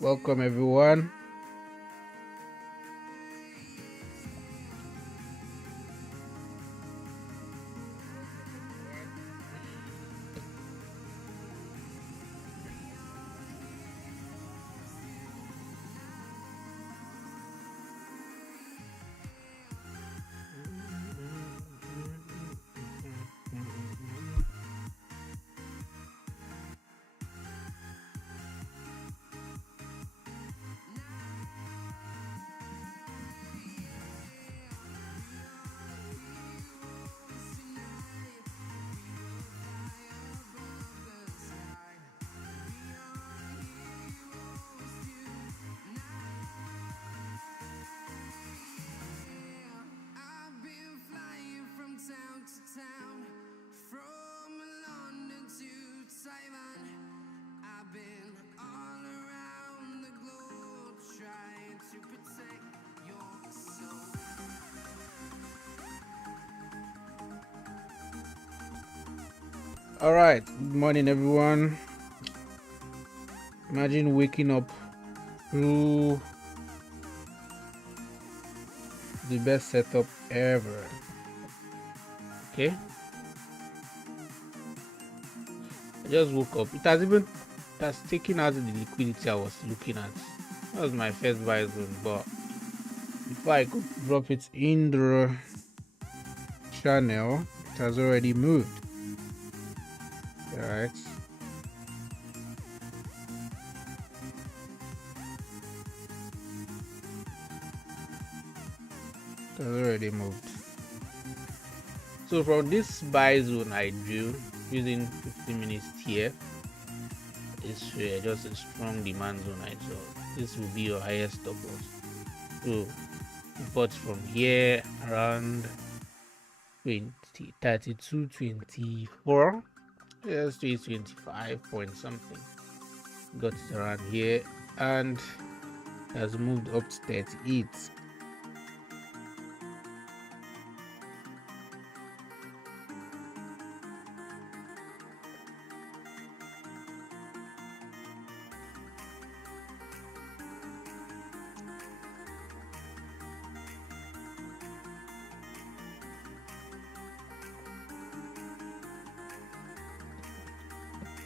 Welcome everyone. All right, good morning everyone. Imagine waking up through the best setup ever. Okay, I just woke up. It has taken out the liquidity I was looking at. That was my first buy zone, but before I could drop it in the channel, it has already moved. All right. It has already moved. So from this buy zone I drew using 15 minutes TF, it's just a strong demand zone I saw. This will be your highest stop loss. So but from here around 20, 32, 24, yes, 25 point something, got it around here and has moved up to 38.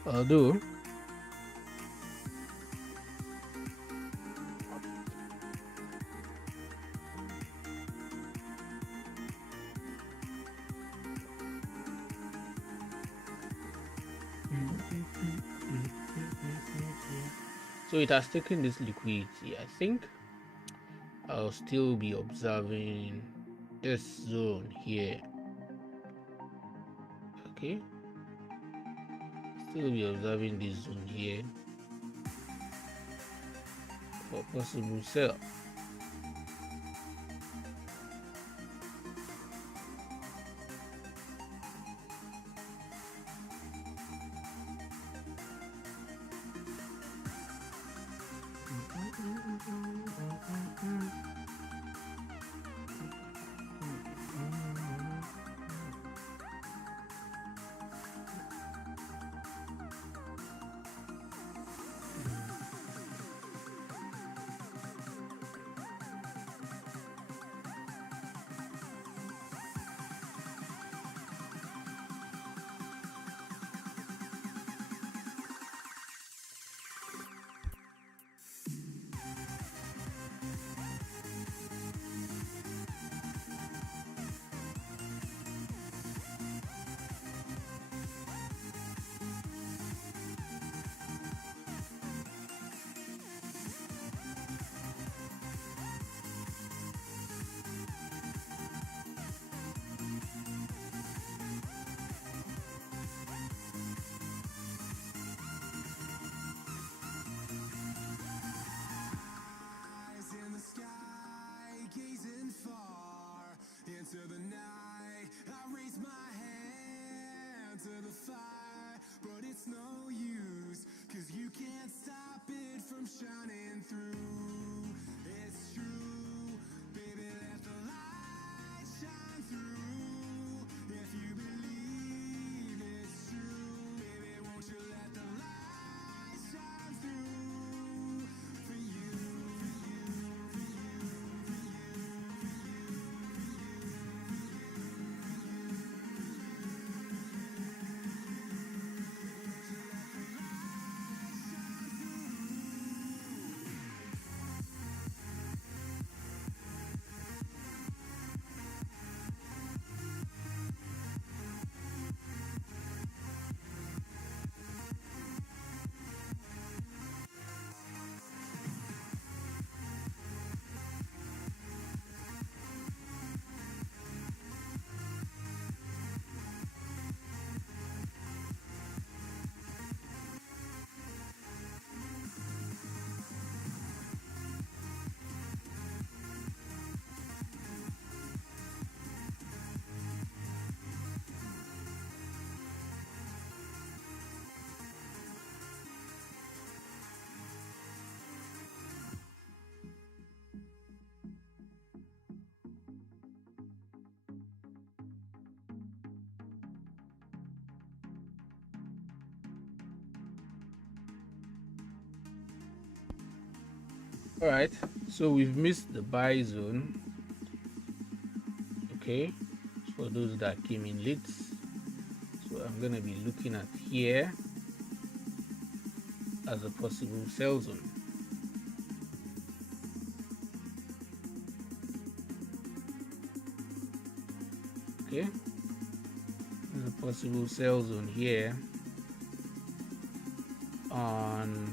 Although so it has taken this liquidity. I think I'll still be observing this zone here. Okay, still be observing this zone here for possible sell. it's no use, 'cause you can't stop it from shining through. It's true, baby, let the light shine through. If you believe it's true, baby, won't you let the light shine through for you, for you, for you, for All right, so we've missed the buy zone. Okay, for those that came in late, so I'm gonna be looking at here as a possible sell zone. Okay, there's a possible sell zone here on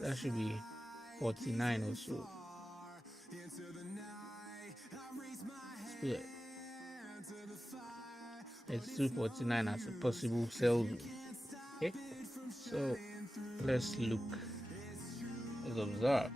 that should be 49 or so. Yeah, it's 249 as a possible sell zone. Okay, so let's look, let's observe.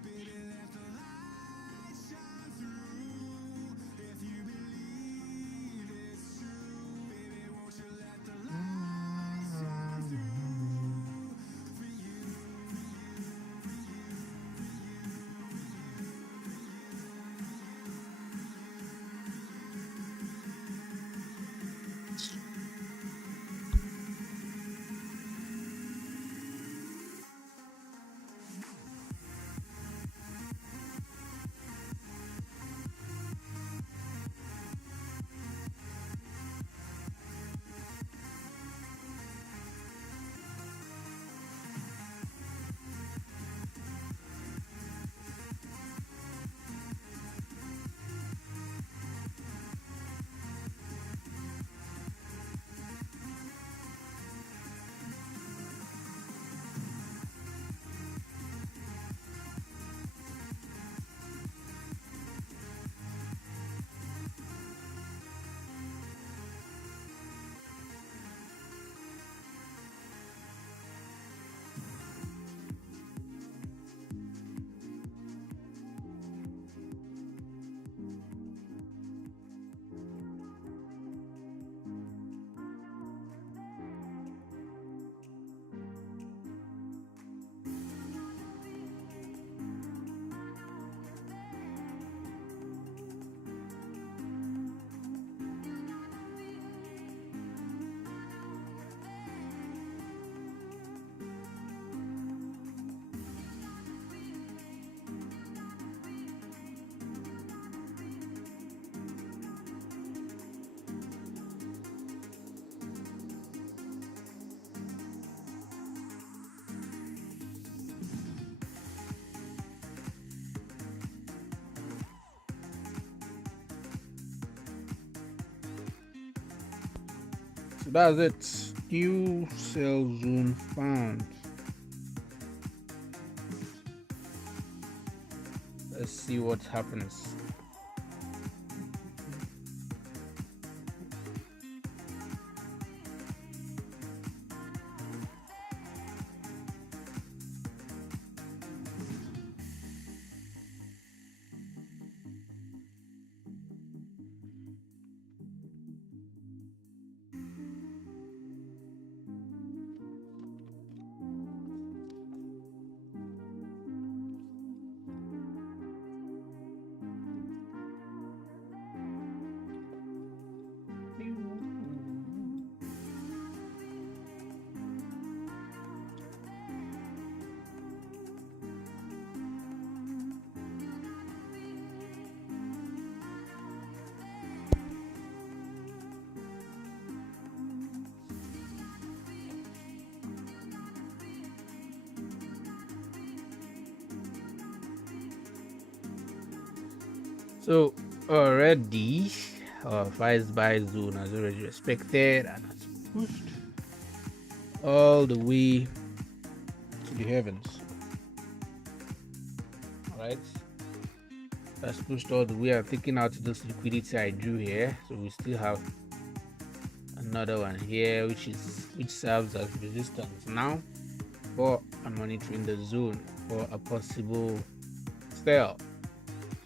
So that's it. New sell zone found. Let's see what happens. So already our price buy zone has already respected and has pushed all the way to the heavens. Alright, that's pushed all the way. I'm taking out this liquidity I drew here, so we still have another one here which serves as resistance now, but I'm monitoring the zone for a possible sell.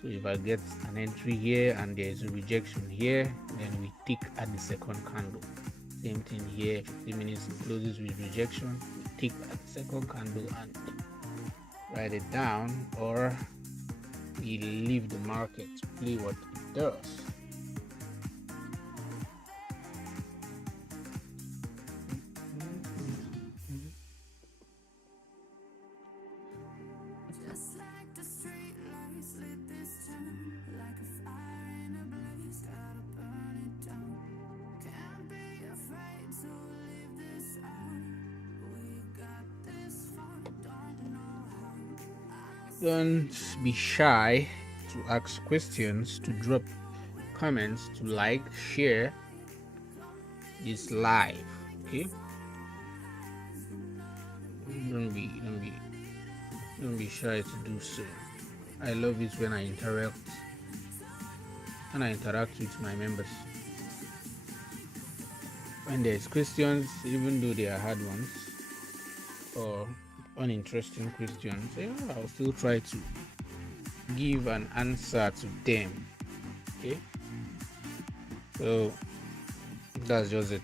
So if I get an entry here and there is a rejection here, then we tick at the second candle. Same thing here, 50 minutes closes with rejection, we tick at the second candle and write it down, or we leave the market to play what it does. Just like the street lights lit this town, like a fire in a blaze, gotta burn it down. Can't be afraid to leave this out. We got this far, don't know how. Don't be shy to ask questions, to drop comments, to like, share this live. Okay, don't be shy to do so. I love it when I interact with my members. When there's questions, even though they are hard ones or uninteresting questions, yeah, I'll still try to give an answer to them. Okay, so that's just it.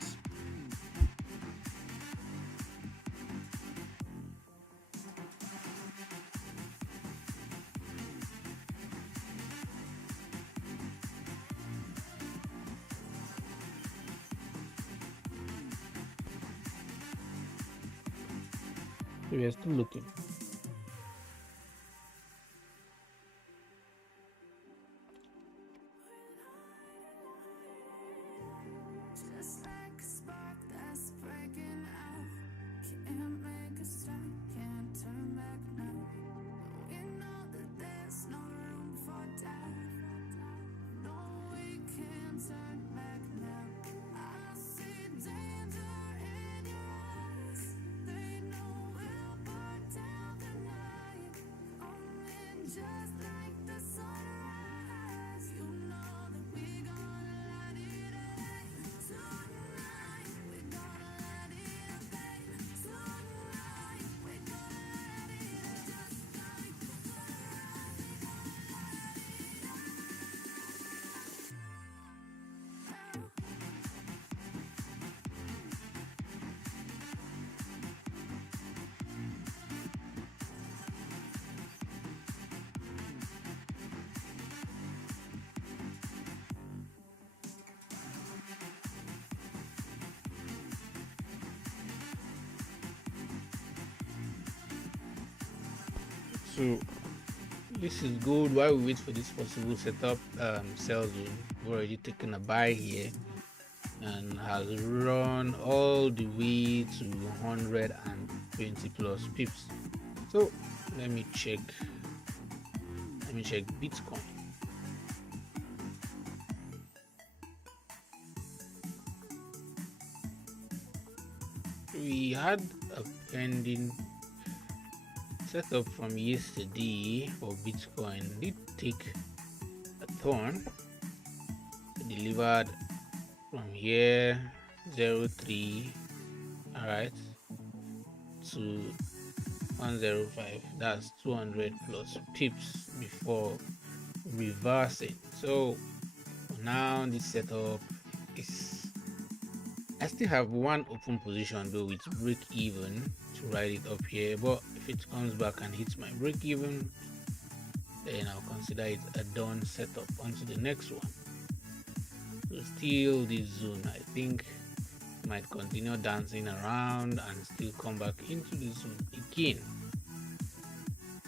So we are still looking. Just like a spark that's breaking out. Can't make a stop, can't turn back now. We know that there's no room for doubt. No, we can't turn back now. I see danger in your eyes. They know we'll burn down the night. Coming just like the sunrise. You know that we gonna light it up. Tonight we gonna light it up, baby. Tonight we gonna light it up just like the sunrise. We gonna So this is good. While we wait for this possible setup, sell zone, we've already taken a buy here and has run all the way to 120 plus pips. So let me check Bitcoin. We had a pending setup from yesterday for Bitcoin. Did take a turn, delivered from here 03, all right, to 105. That's 200 plus pips before reversing. So now this setup is, I still have one open position though with break even to write it up here, but if it comes back and hits my break even, then I'll consider it a done setup onto the next one. So still this zone, I think, might continue dancing around and still come back into the zone again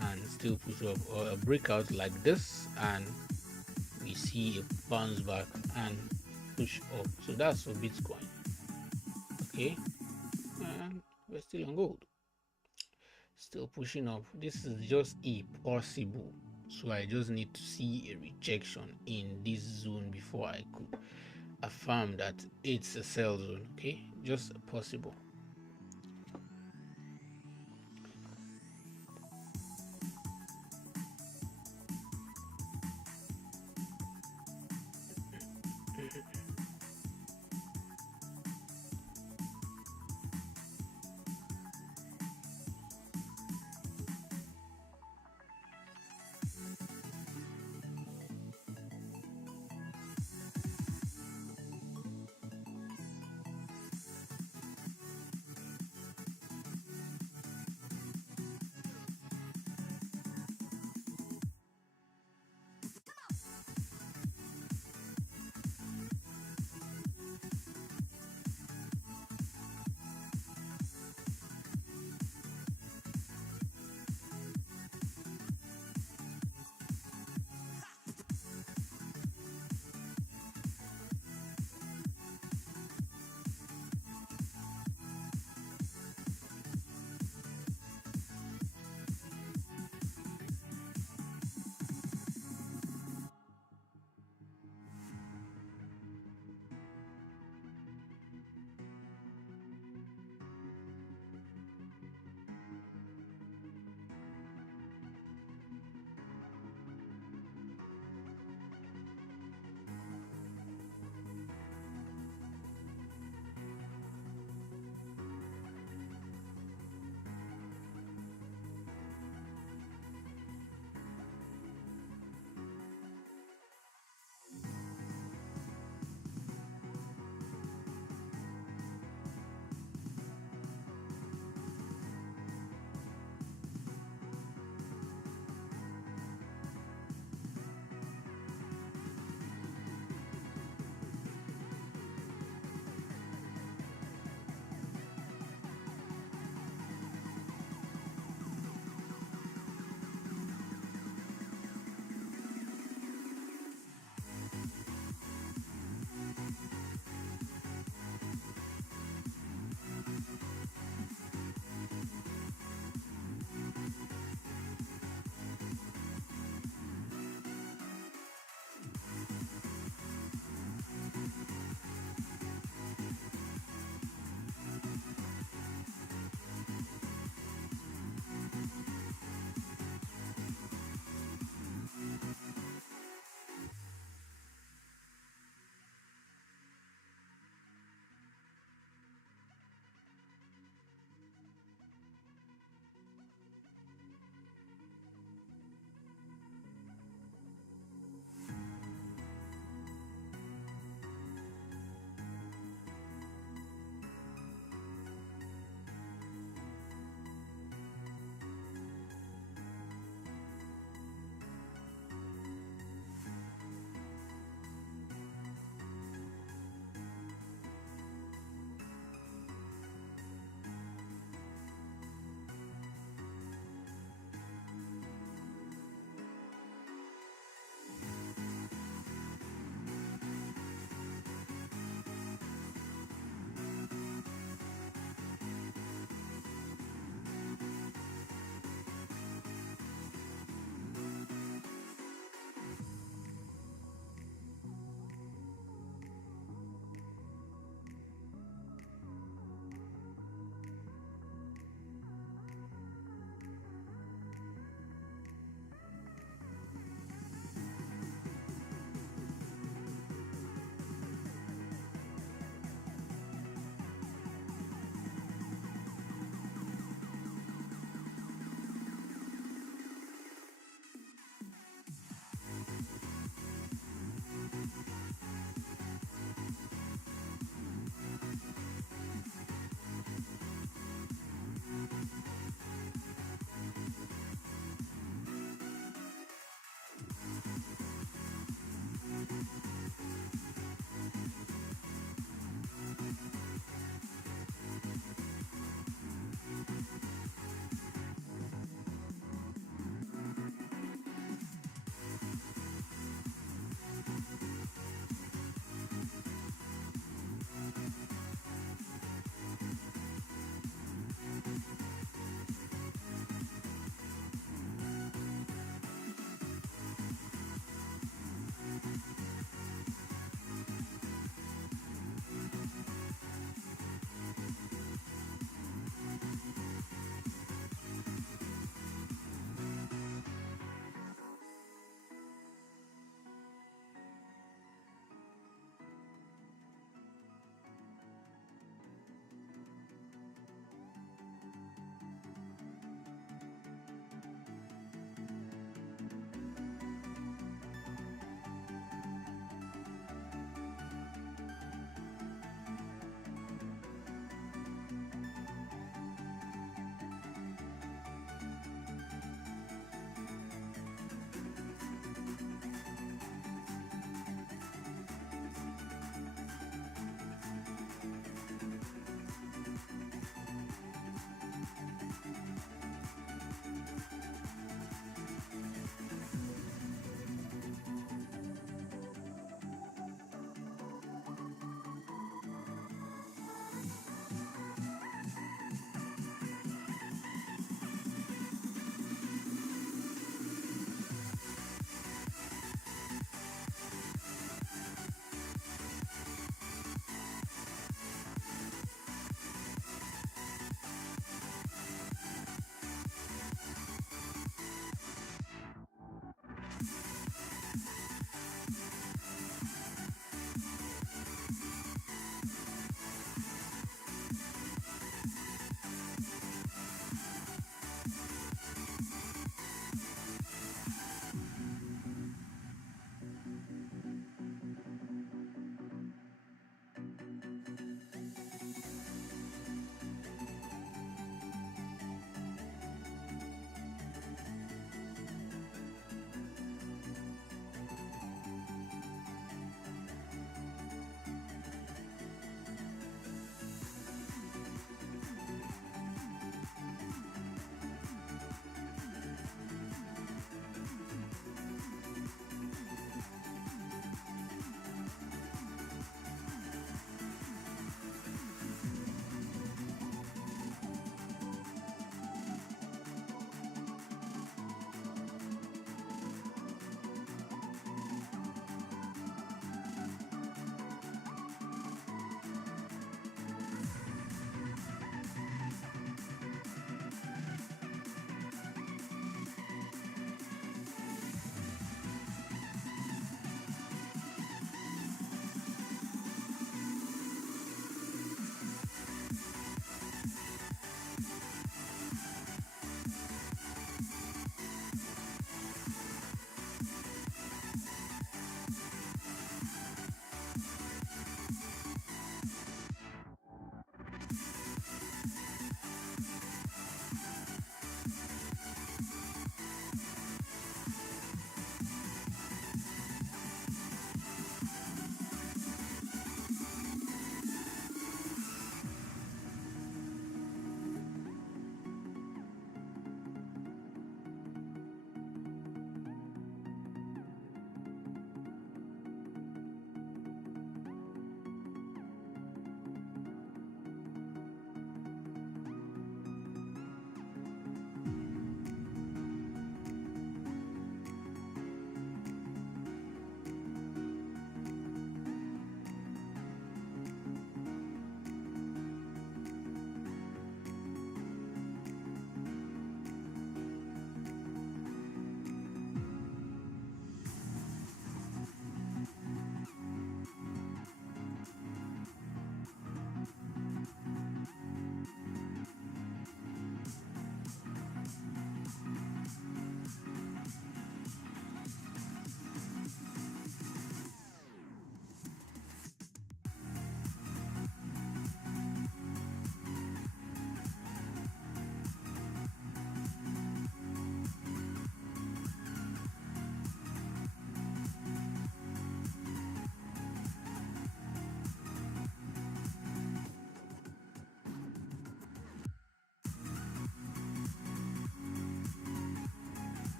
and still push up, or a breakout like this, and we see a bounce back and push up. So that's for Bitcoin. Okay, and we're still on gold, still pushing up. This is just a possible So I just need to see a rejection in this zone before I could affirm that it's a sell zone. Okay, just possible.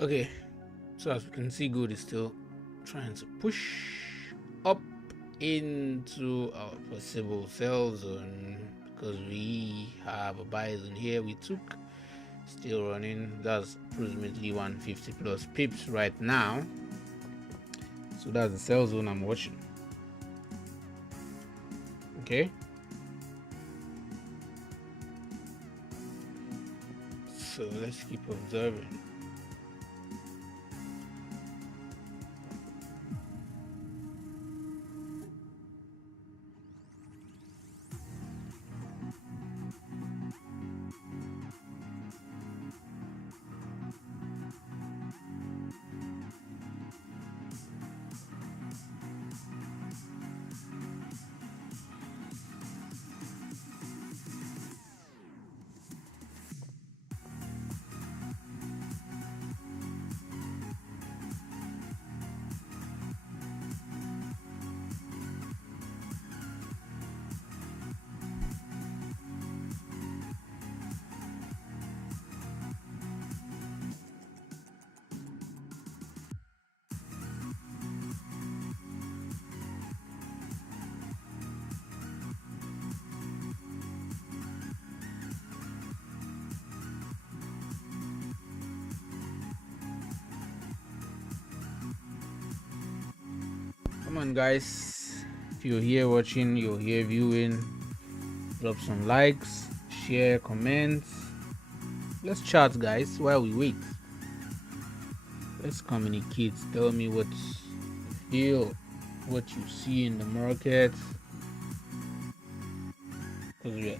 Okay, so as we can see, gold is still trying to push up into our possible sell zone because we have a buy zone here. We took, still running. That's approximately 150 plus pips right now. So that's the sell zone I'm watching. Okay. So let's keep observing. Come on, guys. If you're here watching, you're here viewing, drop some likes, share, comments. Let's chat, guys, while we wait. Let's communicate. Tell me what you feel, what you see in the market. Because we're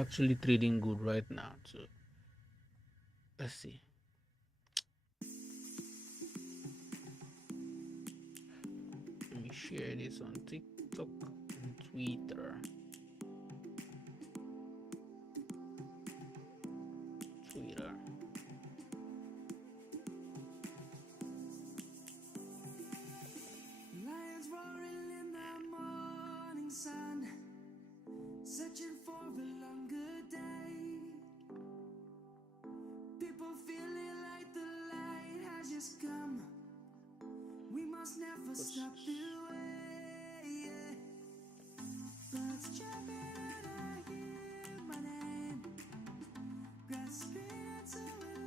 actually trading good right now. So let's see. Let me share this on TikTok and Twitter. Lions roaring in the morning sun, searching for a longer day. People feeling like the light has just come. We must never stop the way. Birds chirping and I hear my name, grasping into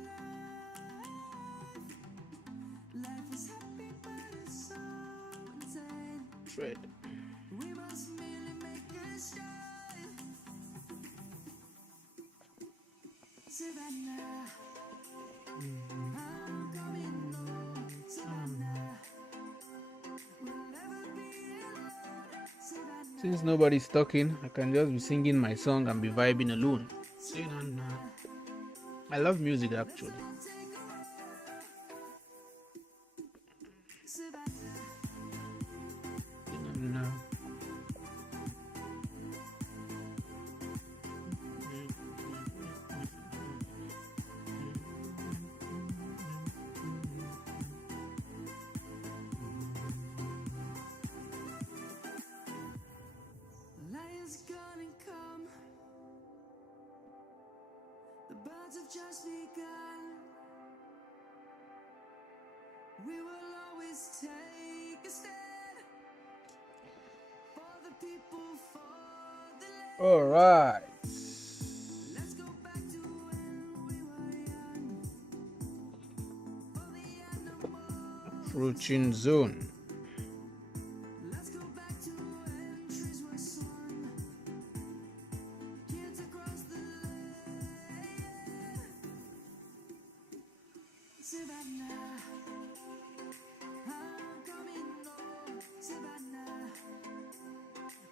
life. Life is happy but it's so insane. Trade. We must merely make a start. Savannah, I'm coming home. Savannah, we'll never be alone. Savannah, Since nobody's talking, I can just be singing my song and be vibing alone. Savannah. I love music actually. Savannah, Savannah. lion's gonna come. The birds have just begun. We will always take a stand for the people, for the land. All right. Let's go back to when we were young. For the animals. Approaching zone. Let's go back to when trees were swung. Kids across the land. Savannah, I'm coming home. Savannah,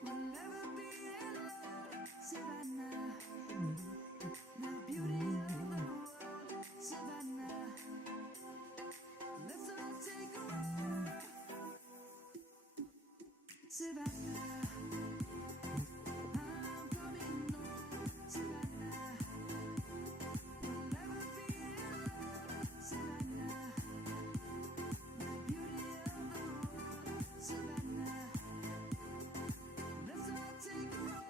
we'll never be alone. Savannah, the beauty of the world. Savannah, let's all take a walk. Savannah, I'm coming home. Savannah, we'll never be alone. Savannah, the beauty of the world. Savannah, let's all take a walk.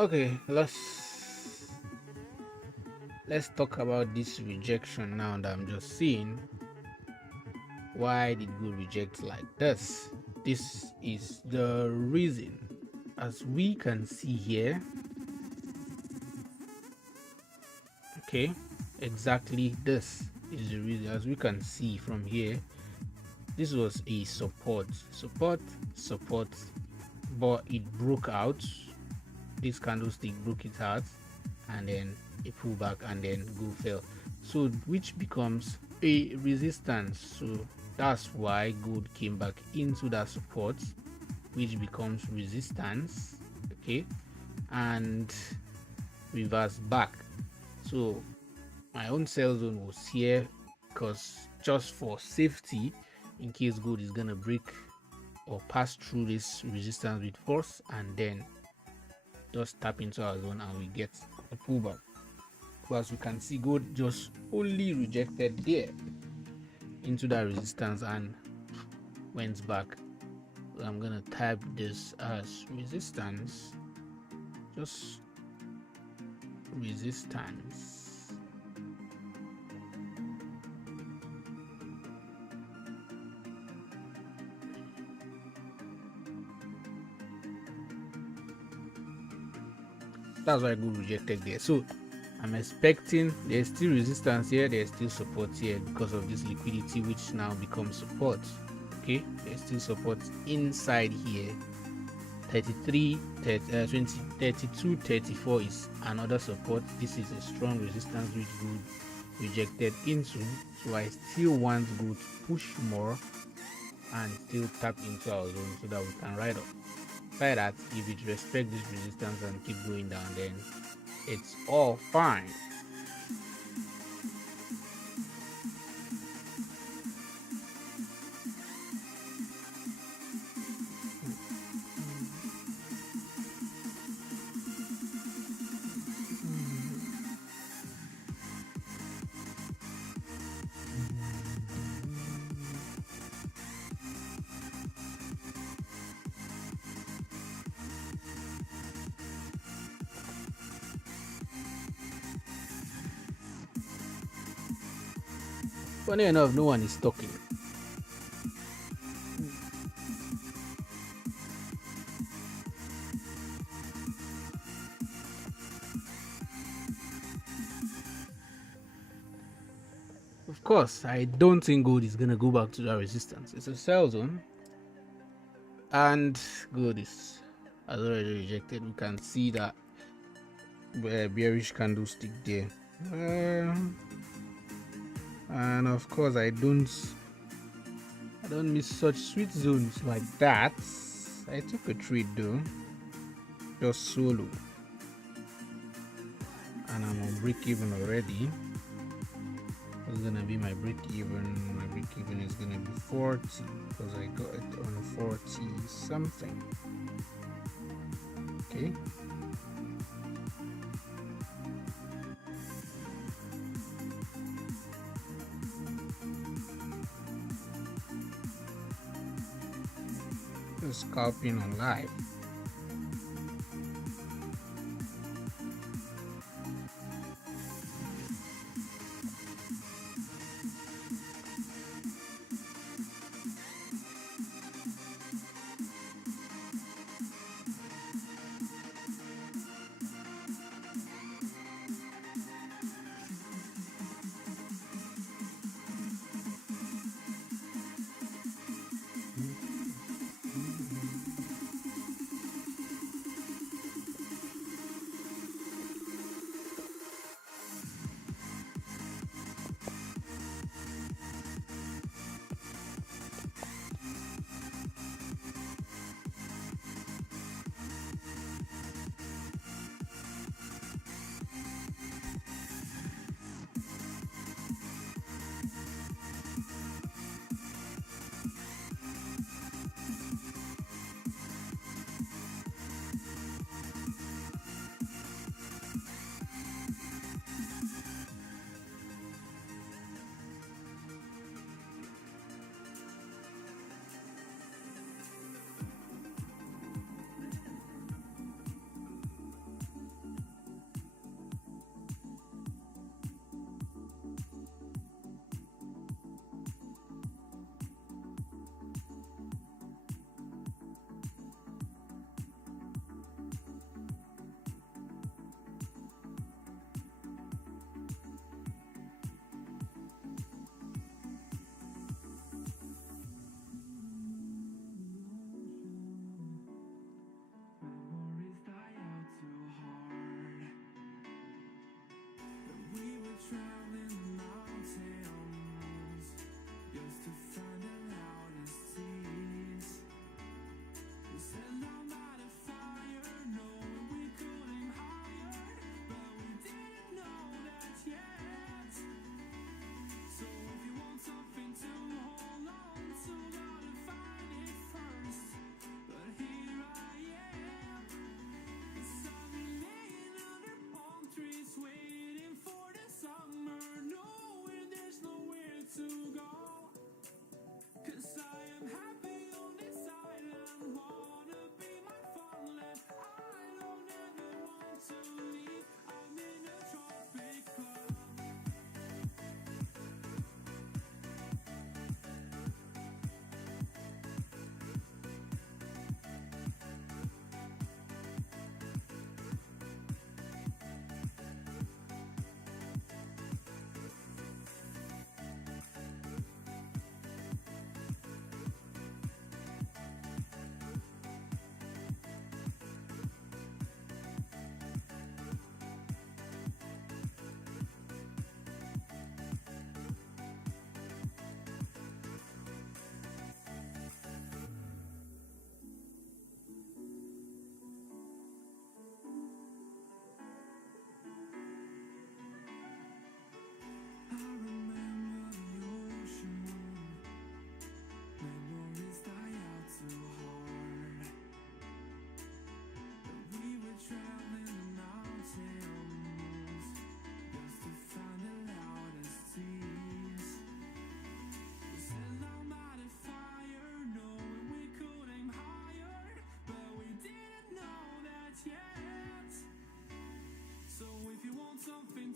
Okay, let's talk about this rejection now that I'm just seeing. Why did good reject like this? This is the reason. As we can see here, okay, exactly this is the reason. As we can see from here, this was a support, but it broke out. This candlestick broke it out, and then a pullback, and then gold fell, so which becomes a resistance. So that's why gold came back into that support, which becomes resistance, okay, and reverse back. So my own sell zone was here, because just for safety, in case gold is gonna break or pass through this resistance with force, and then just tap into our zone and we get a pullback. But as we can see, gold just only rejected there into that resistance and went back. So I'm gonna type this as resistance, just resistance. That's why gold rejected there. So I'm expecting there's still resistance here, there's still support here because of this liquidity, which now becomes support. Okay, there's still support inside here. 33, 30, 20, 32, 34 is another support. This is a strong resistance which gold rejected into. So I still want gold to push more and still tap into our zone so that we can ride up. By that, if it respect this resistance and keep going down, then it's all fine. Funny enough, no one is talking. Of course, I don't think gold is gonna go back to that resistance. It's a sell zone, and gold has already rejected. We can see that bearish candlestick there, and of course, I don't miss such sweet zones like that. I took a trade though, just solo, and I'm on break even already. It's gonna be my break even. My break even is gonna be 40 because I got it on 40 something. Okay. Just scalping on live.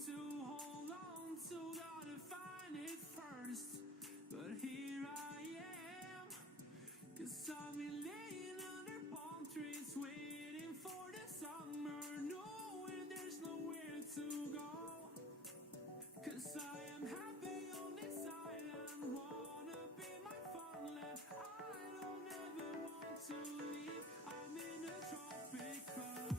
to hold on to, gotta find it first. But here I am, 'cause I've been laying under palm trees, waiting for the summer, knowing there's nowhere to go. 'Cause I am happy on this island, wanna be my farmland. I don't ever want to leave, I'm in a tropic club.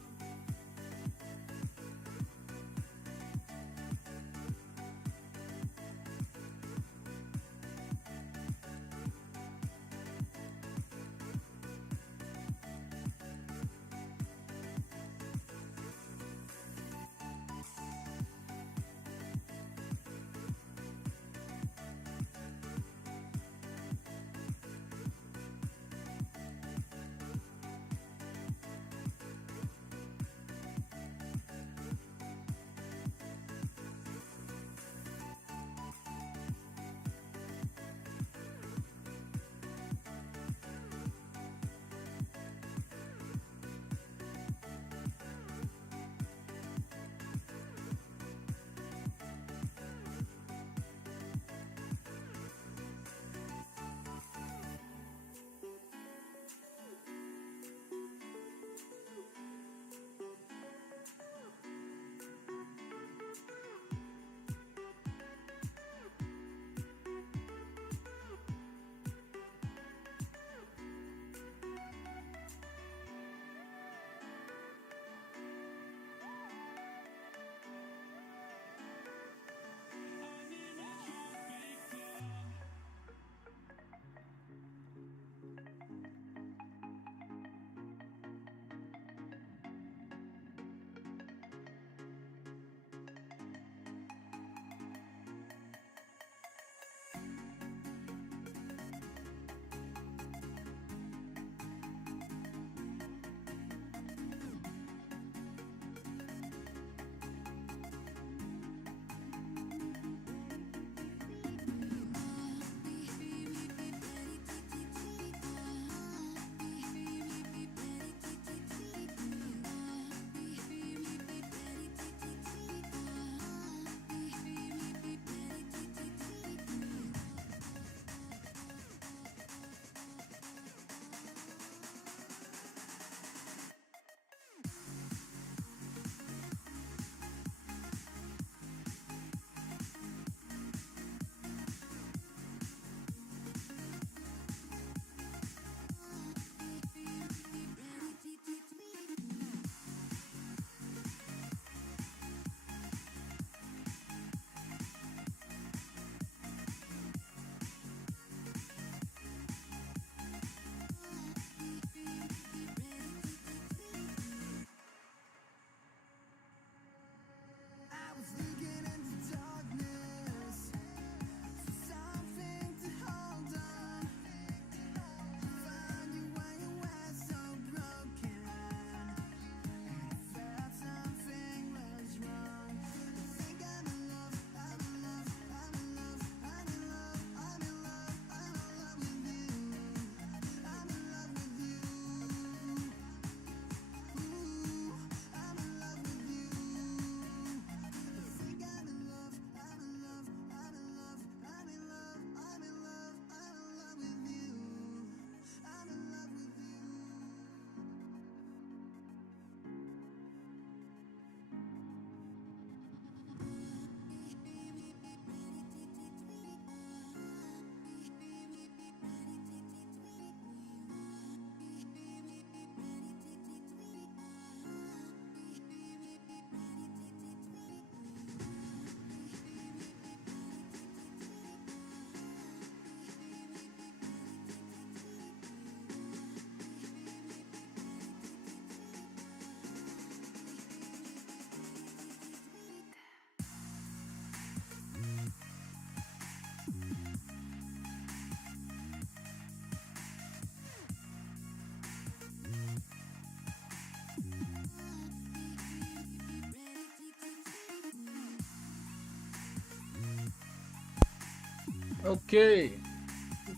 Okay,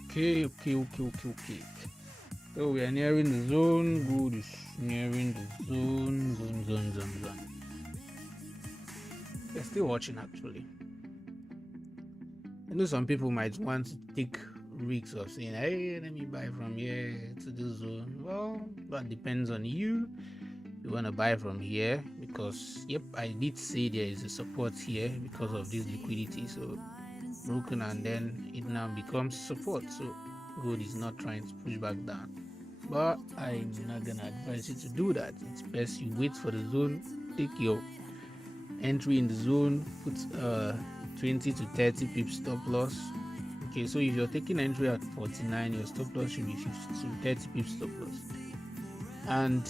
okay. So we are nearing the zone. Good is nearing the zone. still watching actually. I know some people might want to take risks of saying, hey, let me buy from here to this zone. Well, that depends on you. You want to buy from here because, yep, I did say there is a support here because of this liquidity. So broken, and then it now becomes support. So gold is not trying to push back down. But I'm not gonna advise you to do that. It's best you wait for the zone, take your entry in the zone, put 20 to 30 pips stop loss. Okay, so if you're taking entry at 49, your stop loss should be 50 to 30 pips stop loss. And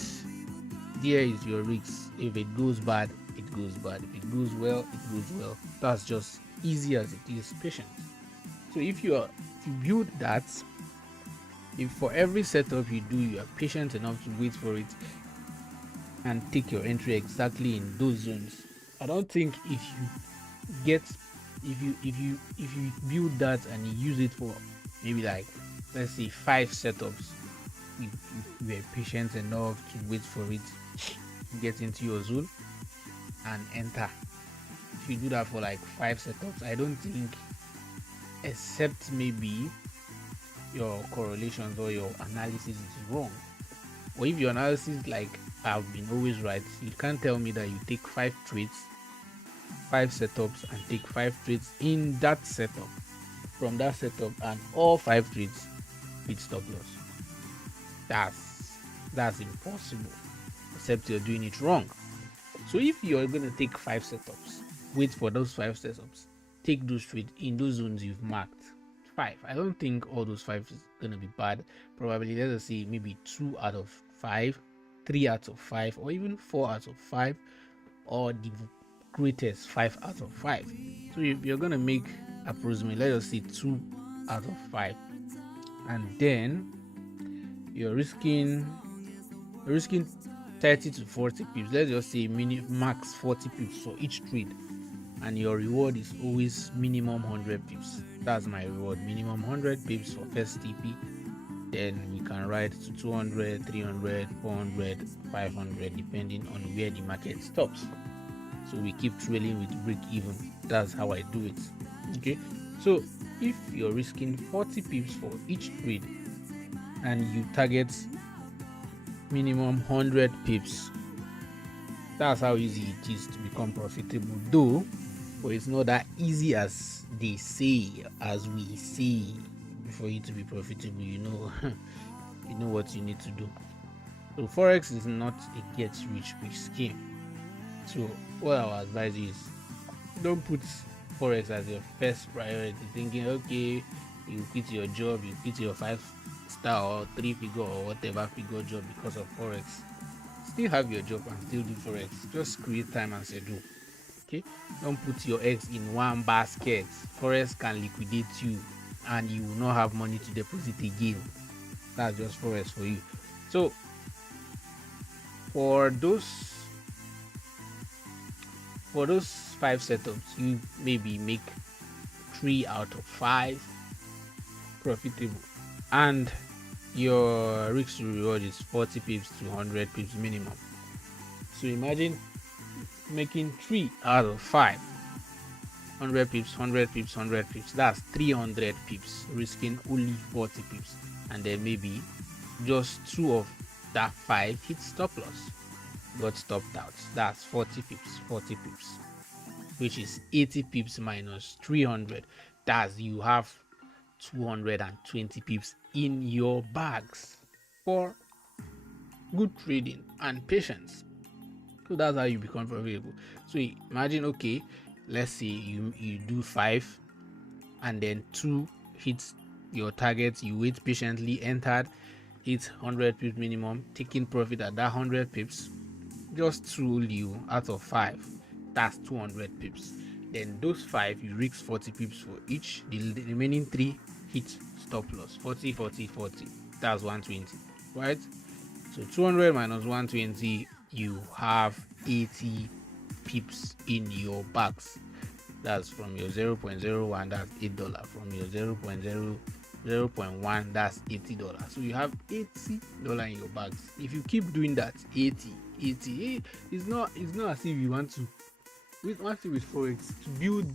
there is your risk. If it goes bad, it goes bad. If it goes well, it goes well. That's just easy as it is. Patience. So if you build that, if for every setup you do, you are patient enough to wait for it and take your entry exactly in those zones, I don't think if you build that and you use it for maybe like, let's say 5 setups, you were patient enough to wait for it, get into your zone and enter. If you do that for like 5 setups, I don't think, except maybe your correlations or your analysis is wrong, or if your analysis like have been always right, you can't tell me that you take 5 trades, 5 setups and take 5 trades in that setup, from that setup, and all 5 trades with stop loss. That's impossible, except you're doing it wrong. So if you're going to take 5 setups, wait for those 5 setups, take those trades in those zones you've marked. 5. I don't think all those 5 is going to be bad. Probably, let us say, maybe 2 out of 5, 3 out of 5, or even 4 out of 5, or the greatest 5 out of 5. So if you're going to make approximately, let us say, 2 out of 5, and then you're risking 30 to 40 pips. Let's just say max 40 pips for each trade, and your reward is always minimum 100 pips. That's my reward, minimum 100 pips for first TP. Then we can ride to 200, 300, 400, 500, depending on where the market stops. So we keep trailing with break even. That's how I do it. Okay, so if you're risking 40 pips for each trade and you target minimum 100 pips, that's how easy it is to become profitable, though. But it's not that easy as they say, as we say. For you to be profitable, you know you know what you need to do. So forex is not a get rich quick scheme. So what I would advise you is, don't put forex as your first priority, thinking, okay, you quit your job, you quit your 5-star or 3-figure or whatever figure job because of forex. Still have your job and still do forex. Just create time and schedule. Okay, don't put your eggs in one basket. Forex can liquidate you and you will not have money to deposit again. That's just forex for you. So for those 5 setups, you maybe make 3 out of 5 profitable, and your risk to reward is 40 pips to 100 pips minimum. So imagine making 3 out of 5, 100 pips, 100 pips, 100 pips. That's 300 pips, risking only 40 pips, and then maybe just 2 of that 5 hit stop loss, got stopped out. That's 40 pips, 40 pips, which is 80 pips minus 300. That's, you have 220 pips in your bags for good trading and patience. So that's how you become profitable. So imagine, okay, let's say you do 5 and then 2 hits your target, you wait patiently, entered, hit 100 pips minimum, taking profit at that 100 pips, just 2 you out of 5, that's 200 pips. Then those 5 you risk 40 pips for each, the remaining 3 hit stop loss, 40, 40, 40, that's 120, right? So 200 minus 120, you have 80 pips in your bags. That's from your 0.01, that's $8. From your 0.1, that's $80. So you have $80 in your bags. If you keep doing that, 80, it's not as if you want to, with one thing with forex, to build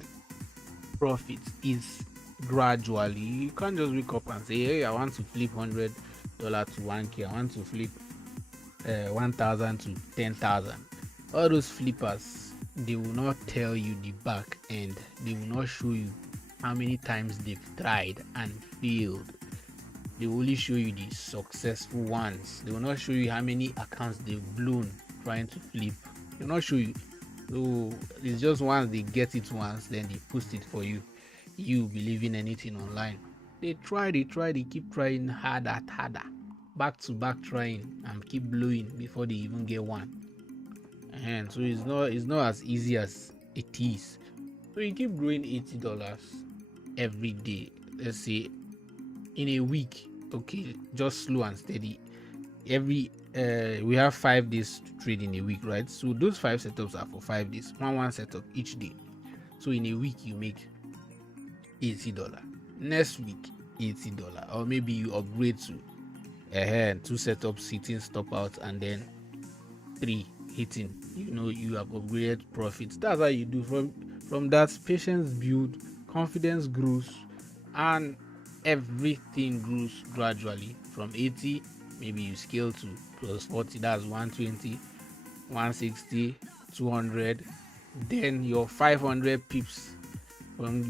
profit is gradually. You can't just wake up and say, hey, I want to flip $100 to 1K, I want to flip 1,000 to 10,000. All those flippers, they will not tell you the back end, they will not show you how many times they've tried and failed. They will only show you the successful ones. They will not show you how many accounts they've blown trying to flip. They will not show you. So it's just once they get it once, then they post it for you. You believing anything online. They keep trying harder, back to back trying, and keep blowing before they even get one. And so it's not as easy as it is. So you keep growing $80 every day. Let's say in a week, okay, just slow and steady. Every we have 5 days to trade in a week, right? So those 5 setups are for 5 days, one setup each day. So in a week you make $80. Next week $80, or maybe you upgrade to 2 setups, hitting stop out, and then 3 hitting. You have upgraded profits. That's how you do. From that, patience build, confidence grows, and everything grows gradually. From 80, maybe you scale to plus 40, that's 120, 160, 200. Then your 500 pips, from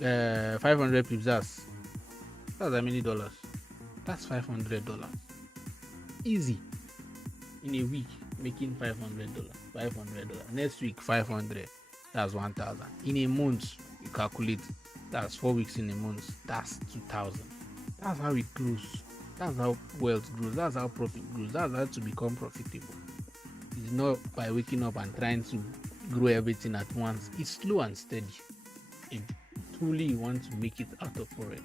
500 pips, that's how many dollars? That's $500 easy. In a week, making $500. Next week 500, that's 1,000. In a month, you calculate, that's 4 weeks in a month, that's 2,000. That's how it grows. That's how wealth grows. That's how profit grows. That's how to become profitable. It's not by waking up and trying to grow everything at once. It's slow and steady. If truly you want to make it out of forex,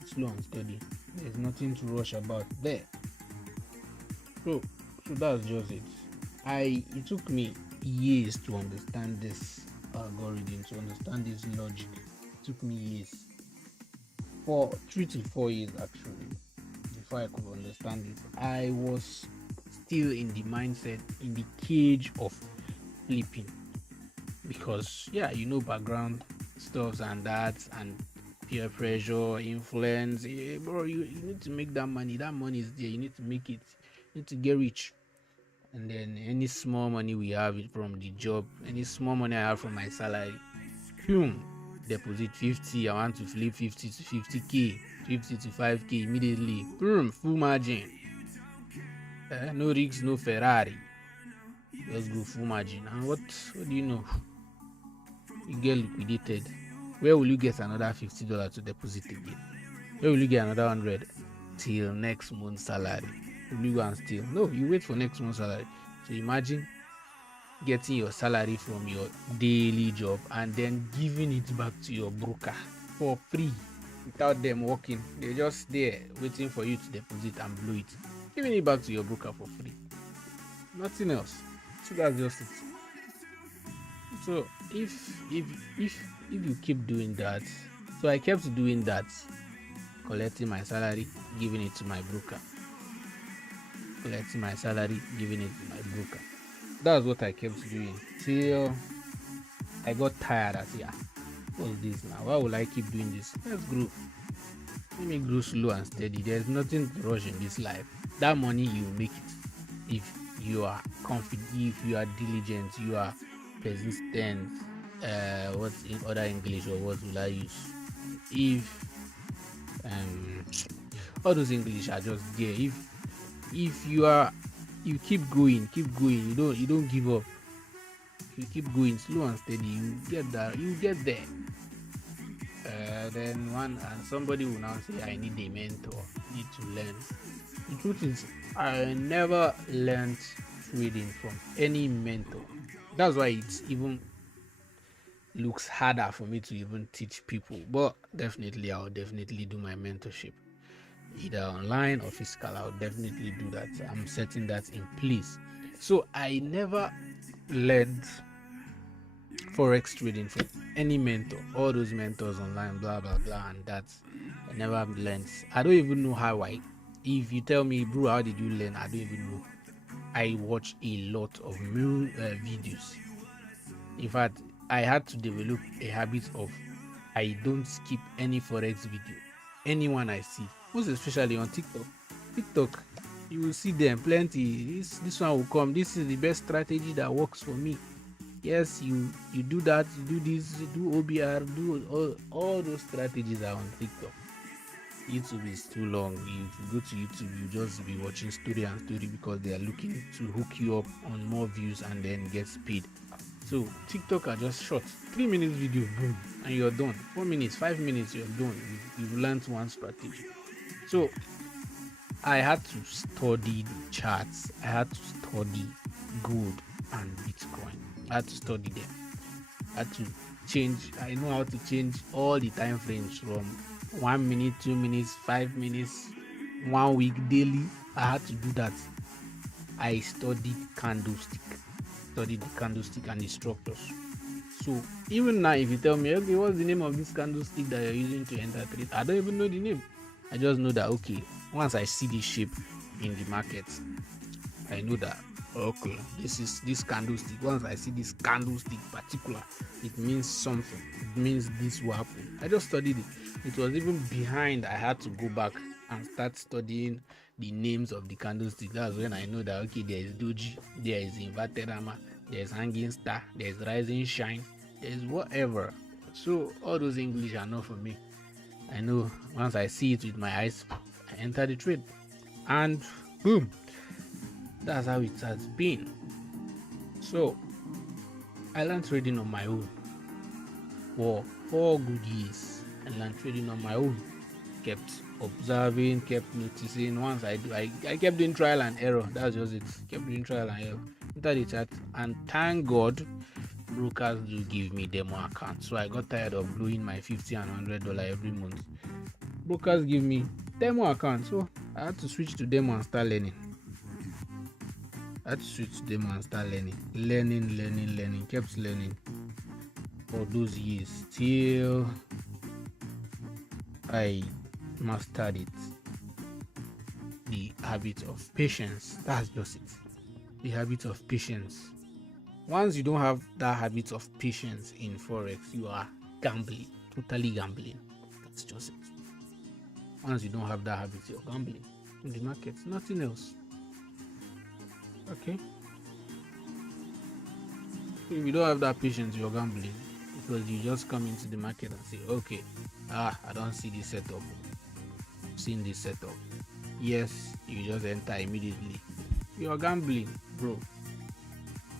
it's slow and steady. There's nothing to rush about there. So that's just it. It took me years to understand this algorithm, to understand this logic. It took me years, for 3 to 4 years actually, before I could understand it. I was still in the mindset, in the cage of flipping, because background stuffs and that, and peer pressure, influence. Bro, you need to make that money. That money is there. You need to make it. You need to get rich. And then any small money we have it from the job, any small money I have from my salary, deposit 50. I want to flip 50 to 50k, 50 to 5k immediately. Full margin. No rigs, no Ferrari. Just go full margin. And what do you know? You get liquidated. Where will you get another $50 to deposit again? Where will you get another 100 till next month's salary? Will you go and steal? No, you wait for next month's salary. So imagine getting your salary from your daily job and then giving it back to your broker for free, without them working. They're just there waiting for you to deposit and blow it, giving it back to your broker for free, nothing else. So that's just it. So if you keep doing that, so I kept doing that, collecting my salary, giving it to my broker, collecting my salary, giving it to my broker. That's what I kept doing till I got tired. I said, what's this now? Why would I keep doing this? Let's grow. Let me grow slow and steady. There's nothing to rush in this life. That money, you make it if you are confident, if you are diligent, you are persistent. What's in other English, or what will I use? If all those English are just there. If you keep going, you don't give up. You keep going slow and steady, you get there. Then somebody will now say, I need a mentor, need to learn. The truth is, I never learned trading from any mentor. That's why it even looks harder for me to even teach people. But I'll definitely do my mentorship, either online or physical. I'll definitely do that. I'm setting that in place. So I never learned forex trading from any mentor. All those mentors online, blah blah blah, and that I never learned. I don't even know how if you tell me, bro, how did you learn? I don't even know. I watch a lot of videos. In fact, I had to develop a habit of I don't skip any forex video. Anyone I see, most especially on TikTok. TikTok, you will see them plenty. This one will come. This is the best strategy that works for me. Yes, you do that, you do this, you do OBR, do all those strategies are on TikTok. YouTube is too long. If you go to YouTube, you just be watching story and story because they are looking to hook you up on more views and then get paid. So TikTok are just short, 3 minutes video, boom, and you're done. 4 minutes, 5 minutes, you're done. You've learned one strategy. So I had to study the charts. I had to study gold and Bitcoin. I had to study them. I had to change. I know how to change all the time frames from 1 minute, 2 minutes, 5 minutes, 1 week daily. I had to do that. I studied studied the candlestick and the structures. So even now, if you tell me, okay, what's the name of this candlestick that you're using to enter trade, I don't even know the name. I just know that okay, once I see this shape in the market, I know that okay, this is this candlestick. Once I see this candlestick particular, it means something. It means this will happen. I just studied it. It was even behind. I had to go back and start studying the names of the candlestick. That's when I know that okay, there is doji, there is inverted hammer, there is hanging star, there is rising shine, there is whatever. So all those English are not for me. I know once I see it with my eyes, I enter the trade, and boom, that's how it has been. So I learned trading on my own for 4 good years. I learned trading on my own, kept observing, kept noticing. Once I kept doing trial and error. That's just it. Kept doing trial and error. Enter the chat, and thank God brokers do give me demo accounts. So I got tired of blowing my $50 and $100 every month. Brokers give me demo accounts, so I had to switch to demo and start learning. Learning, kept learning for those years till I mastered it. The habit of patience. That's just it. The habit of patience. Once you don't have that habit of patience in forex, you are gambling, totally gambling. That's just it. Once you don't have that habit, you're gambling in the market, nothing else. Okay. If you don't have that patience, you're gambling because you just come into the market and say, okay, I don't see this setup. I've seen this setup. Yes, you just enter immediately. You're gambling, bro.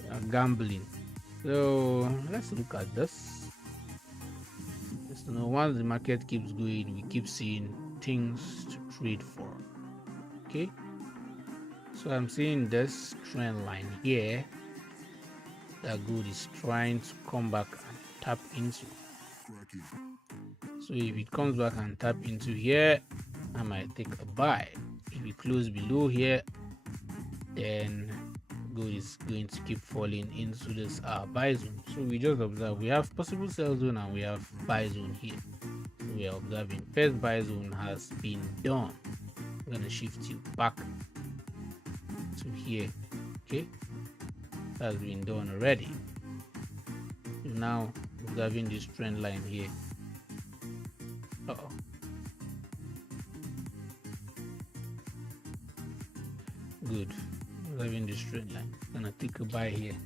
You're gambling. So let's look at this. Just once the market keeps going, we keep seeing things to trade for. Okay. So I'm seeing this trend line here that gold is trying to come back and tap into. So if it comes back and tap into here, I might take a buy. If it close below here, then gold is going to keep falling into this buy zone. So we just observe we have possible sell zone and we have buy zone here. So we are observing first buy zone has been done. I'm gonna shift you back to here. Okay, that's been done already. Now observing this trend line here. Good. Observing this trend line. Gonna take a buy here.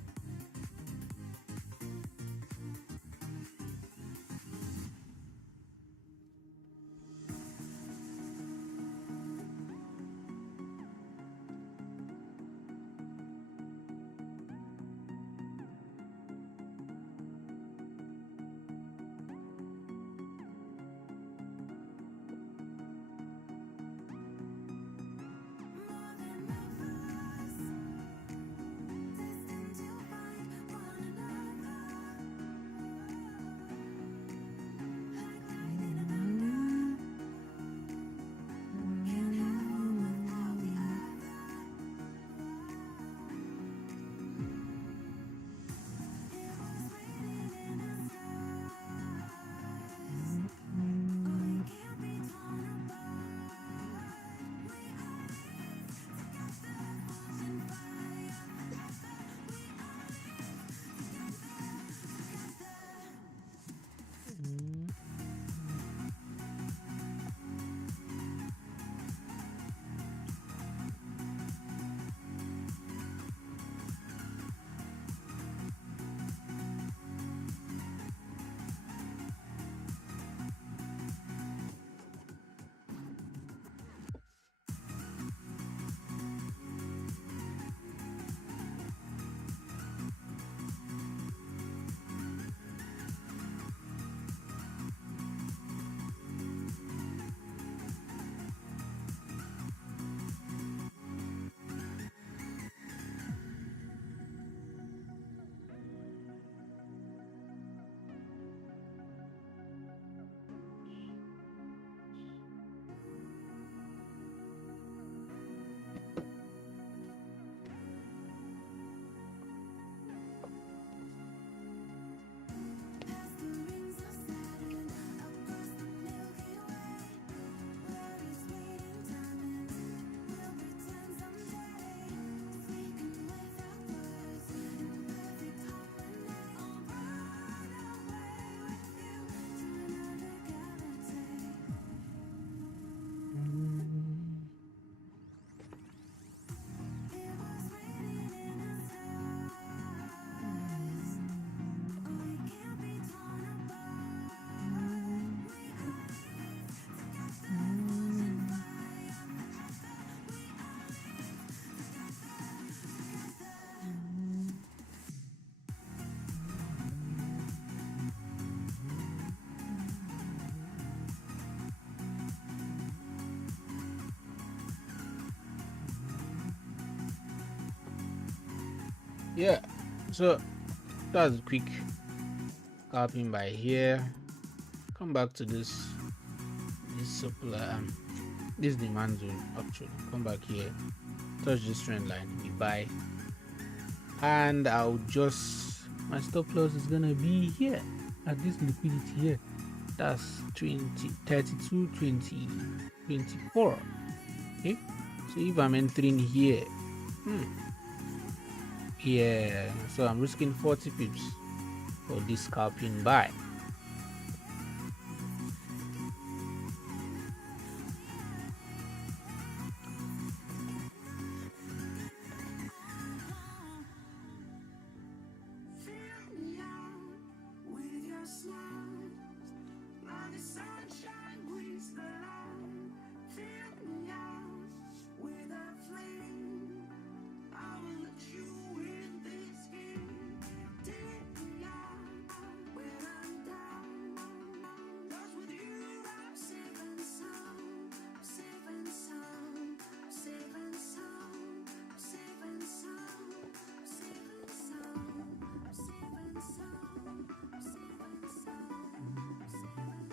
Yeah, so that's quick scalping by here. Come back to this supply this demand zone. Actually, come back here, touch this trend line, we buy, and I'll just, my stop loss is gonna be here at this liquidity here. That's 20 32 20 24. Okay, so if I'm entering here, yeah, so I'm risking 40 pips for this scalping buy. Fill me out with your smile, like the sunshine with the light. Fill me out with a flame. I will let you in this game. Take me out when I'm down. 'Cause with you I'm safe and sound. I'm safe and sound. I'm safe and sound. I'm safe and sound. I'm safe and sound. I'm safe and sound. I'm safe and sound. I'm safe and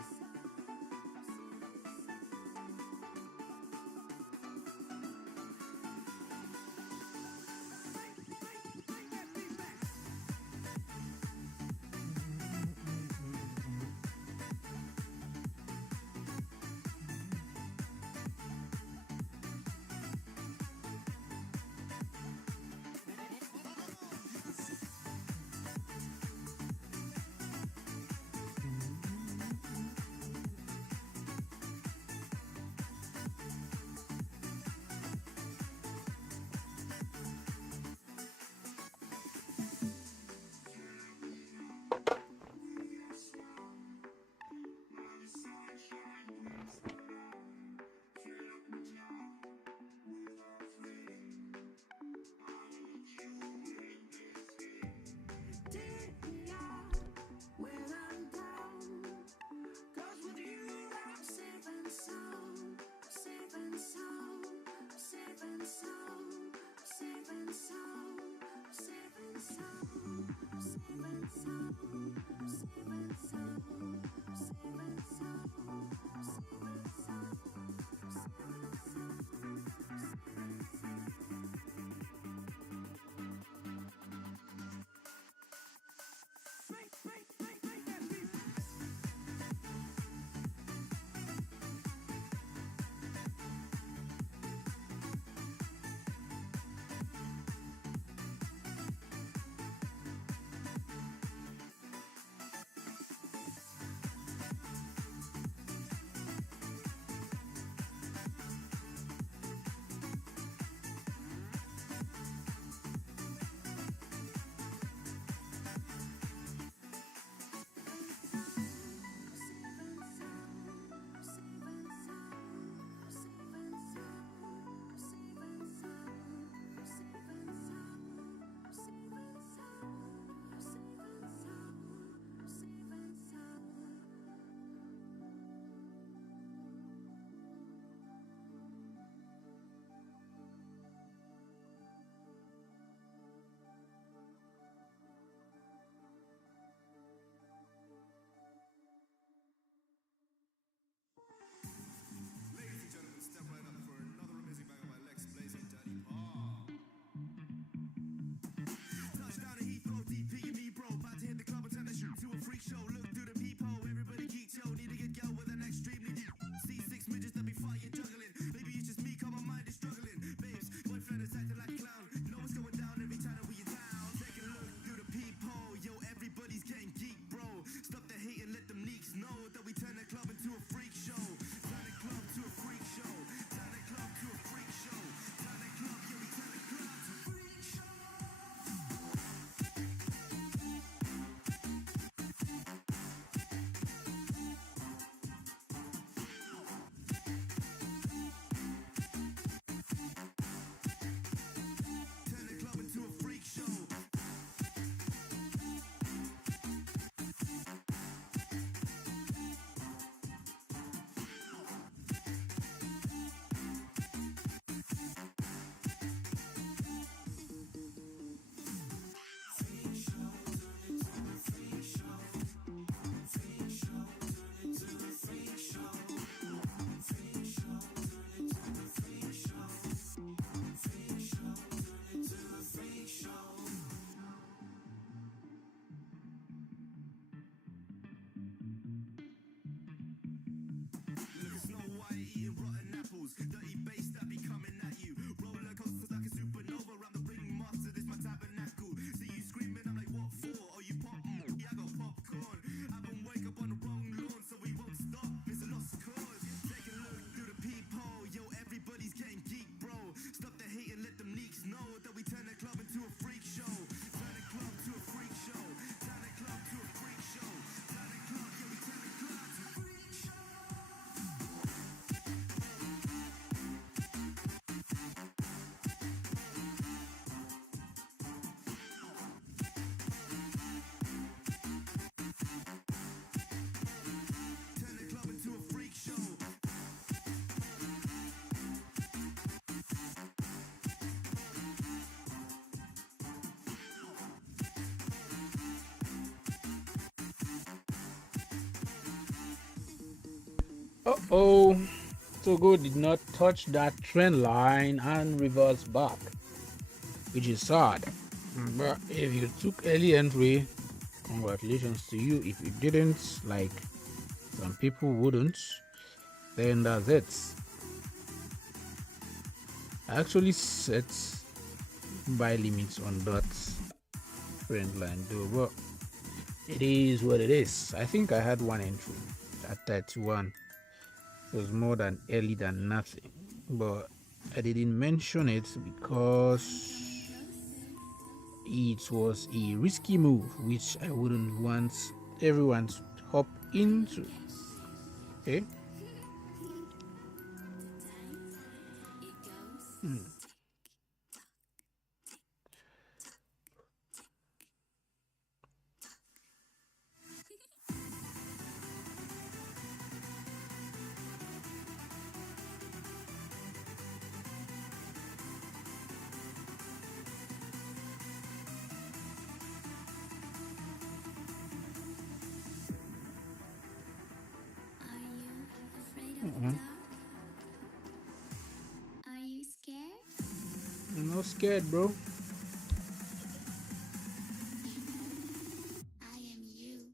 take me out when I'm down. 'Cause with you I'm safe and sound. I'm safe and sound. I'm safe and sound. I'm safe and sound. I'm safe and sound. I'm safe and sound. I'm safe and sound. I'm safe and sound. I'm safe and sound. I'm safe and sound. Uh-oh. Togo did not touch that trend line and reverse back, which is sad. But if you took early entry, congratulations to you. If you didn't, like some people wouldn't, then that's it. I actually set buy limits on that trend line though, but it is what it is. I think I had one entry at 31. It was more than early than nothing, but I didn't mention it because it was a risky move which I wouldn't want everyone to hop into. Okay. Hmm. Are you afraid of the Uh-uh. dark? Are you scared? I'm not scared, bro. I am you.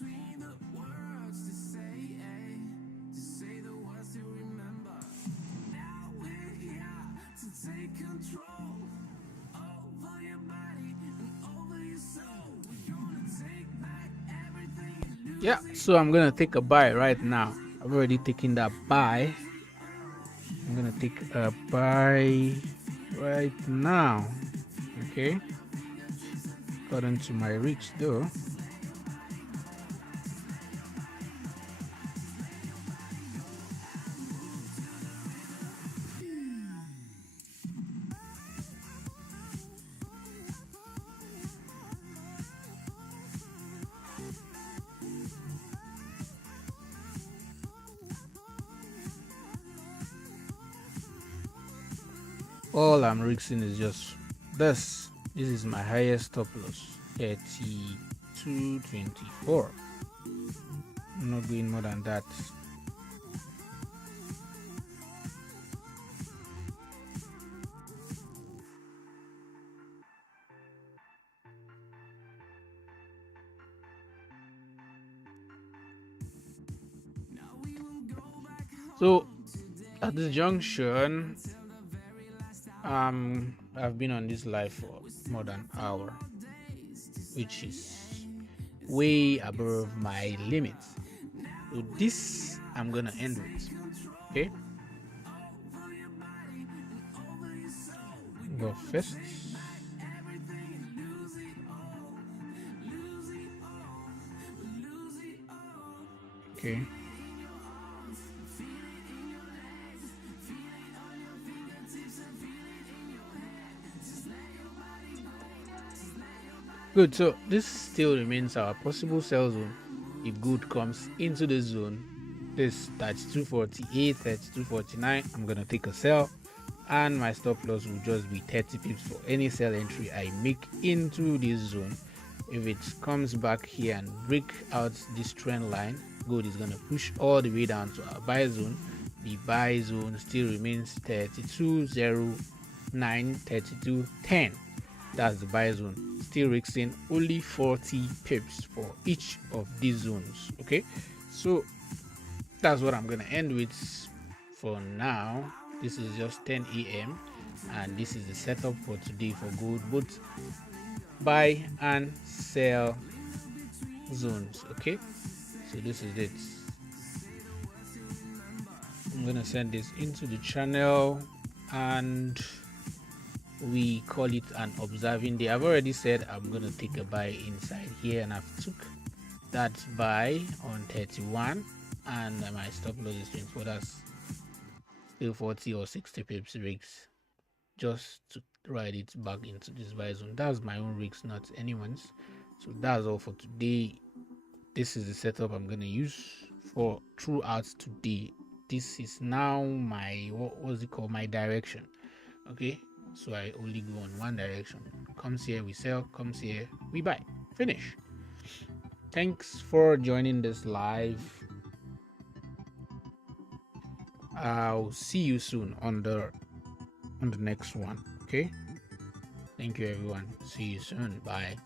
between the words to say the words to remember. Now we're here to take control over your body and over your soul. We're gonna take back everything you lose. Yeah, so I'm gonna take a bite right now. I've already taken that bite. I'm gonna take a bite right now. Okay, according to my reach though. All I'm risking is just this. This is my highest stop loss, 32.24. I'm not going more than that. So at this junction, I've been on this live for more than an hour, which is way above my limits. So this I'm gonna end with. Okay, go first. Okay. Good, so this still remains our possible sell zone if good comes into the zone. This 32.48, 32.49, I'm gonna take a sell, and my stop loss will just be 30 pips for any sell entry I make into this zone. If it comes back here and break out this trend line, gold is gonna push all the way down to our buy zone. The buy zone still remains 32.09, 32.10. That's the buy zone. Still risking only 40 pips for each of these zones. Okay, so that's what I'm gonna end with for now. This is just 10 a.m. and this is the setup for today for gold, both buy and sell zones. Okay, so this is it. I'm gonna send this into the channel and we call it an observing day. I've already said I'm gonna take a buy inside here, and I've took that buy on 31, and my stop loss is 24. That's still 40 or 60 pips rigs just to ride it back into this buy zone. That's my own rigs, not anyone's. So that's all for today. This is the setup I'm gonna use for throughout today. This is now my what's it called, my direction. Okay, so I only go on one direction. Comes here we sell, comes here we buy. Finish. Thanks for joining this live. I'll see you soon on the next one. Okay, thank you everyone. See you soon. Bye.